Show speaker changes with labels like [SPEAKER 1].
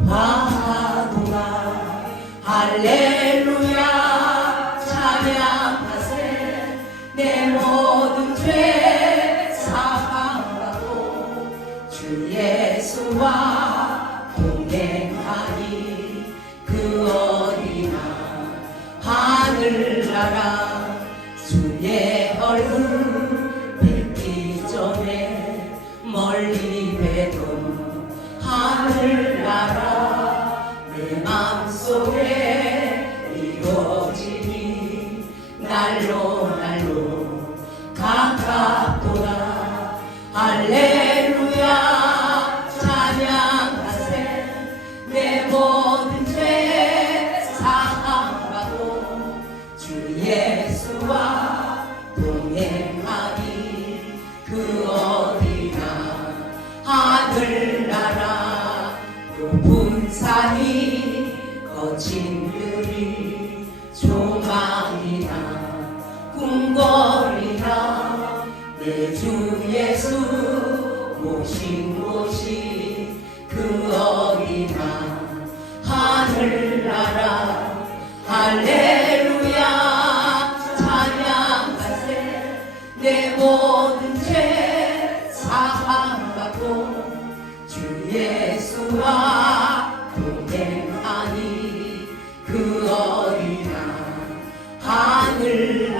[SPEAKER 1] 마하노라 할렐루야. 찬양하세 내 모든 죄 사함하고 주 예수와 동행하니 그 어디나 하늘나라 주의 얼굴 뵙기 전에 멀리 뵈던 하늘 속에 이루어지니 날로 날로 가깝도다. 할렐루야. 찬양하세. 내 모든 죄 사함받고 주 예수와 동행하니 그 어디나 하늘나라 높은 산이 거친 들이 조망이나 꿈거리나 내주 예수 모신 곳이 그 어디나 하늘나라. 할렐루야. 찬양하세. 내 모든 죄 사함받고 주 예수와 You.